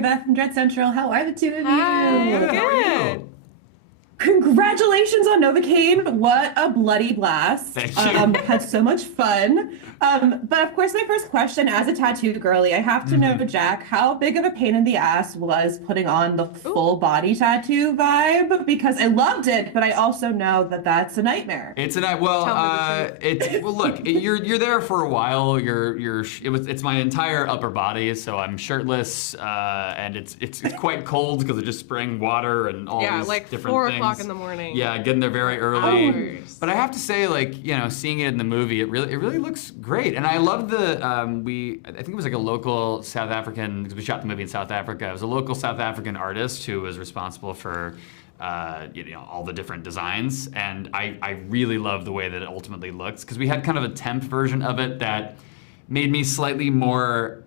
Beth from Dread Central. How are the two of Hi, you? good. How are you? Congratulations on Novocaine. What a bloody blast. Thank you. Had so much fun. But of course, my first question as a tattoo girly, I have to know, Jack, how big of a pain in the ass was putting on the full body tattoo vibe? Because I loved it, but I also know that that's a nightmare. It's a night. Well, look, you're there for a while. It's my entire upper body, so I'm shirtless, and it's quite cold because of just spraying water and all these like different 4 things. o'clock in the morning. Yeah, getting there very early. Hours. But I have to say, seeing it in the movie, it really looks great. And I love I think it was like a local South African, because we shot the movie in South Africa. It was a local South African artist who was responsible for all the different designs. And I really love the way that it ultimately looks, because we had kind of a temp version of it that made me slightly more,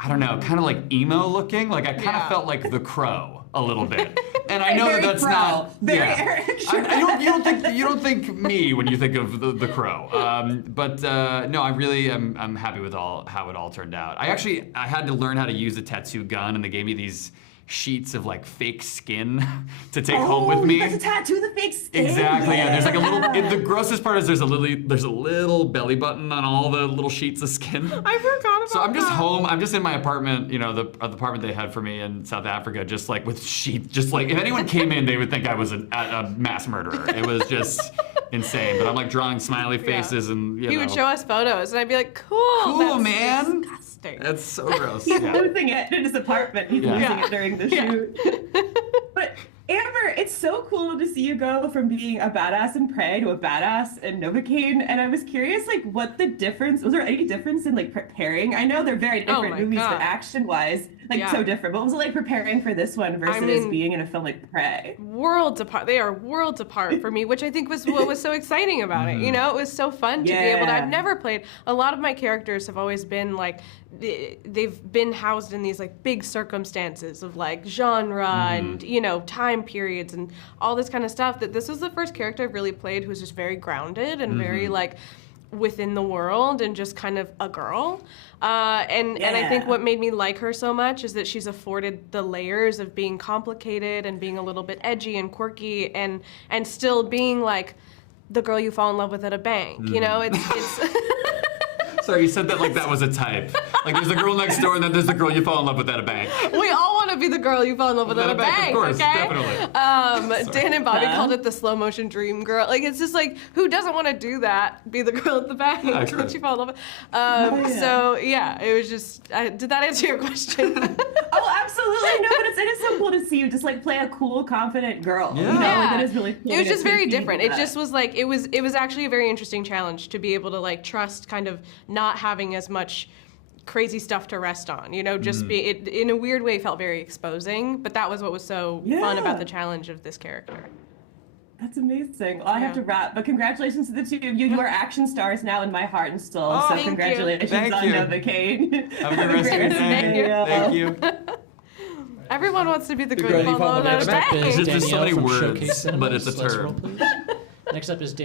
I don't know, kind of like emo looking. Like I kind of felt like The Crow a little bit. And I know that's not very Eric. you don't think me when you think of the Crow. No, I really I'm happy with how it all turned out. I had to learn how to use a tattoo gun, and they gave me these sheets of like fake skin to take home with me. You got to tattoo the fake skin. Exactly. Yeah. There's like a little. The grossest part is there's a little belly button on all the little sheets of skin. I forgot about So I'm just that. home. I'm just in my apartment. The apartment they had for me in South Africa, just like with sheets. Just like if anyone came in, they would think I was a mass murderer. It was just insane. But I'm like drawing smiley faces and He would show us photos, and I'd be like, "Cool, Cool, that's man. disgusting." That's so gross. He's Yeah. losing it in his apartment. He's losing it during the shoot. But Amber, it's so cool to see you go from being a badass in Prey to a badass in Novocaine. And I was curious, what the difference was. There any difference in preparing? I know they're very different movies, but action-wise, so different. What was it like preparing for this one versus being in a film like Prey? Worlds apart. They are worlds apart for me, which I think was what was so exciting about it. It was so fun to be able to. I've never played. A lot of my characters have always been they've been housed in these big circumstances of genre and time periods and all this kind of stuff. That this was the first character I've really played who's just very grounded and very within the world and just kind of a girl. And I think what made me like her so much is that she's afforded the layers of being complicated and being a little bit edgy and quirky and still being the girl you fall in love with at a bank. It's Sorry, you said that like that was a type. Like there's the girl next door, and then there's the girl you fall in love with at a bank. We all want to be the girl you fall in love with at a bank, of course, okay? Definitely. Dan and Bobby called it the slow motion dream girl. It's just who doesn't want to do that? Be the girl at the bank that you fall in love with. So yeah, it was just. Did that answer your question? Oh, absolutely. No, but it is so cool to see you just play a cool, confident girl. Yeah. That is really cool. It was just very different. It just was it was actually a very interesting challenge to be able to trust kind of not having as much crazy stuff to rest on, just be it in a weird way felt very exposing, but that was what was so fun about the challenge of this character. That's amazing. Well, I have to wrap, but congratulations to the two of you. You are action stars now in my heart and soul. Oh, so thank congratulations you. on Novocaine. Have a good rest of your day. Thank you. Everyone wants to be the girl you fall in love with. It's just so many Danielle from words, Showcase Cinemas. but it's a Let's term. roll, please. Next up is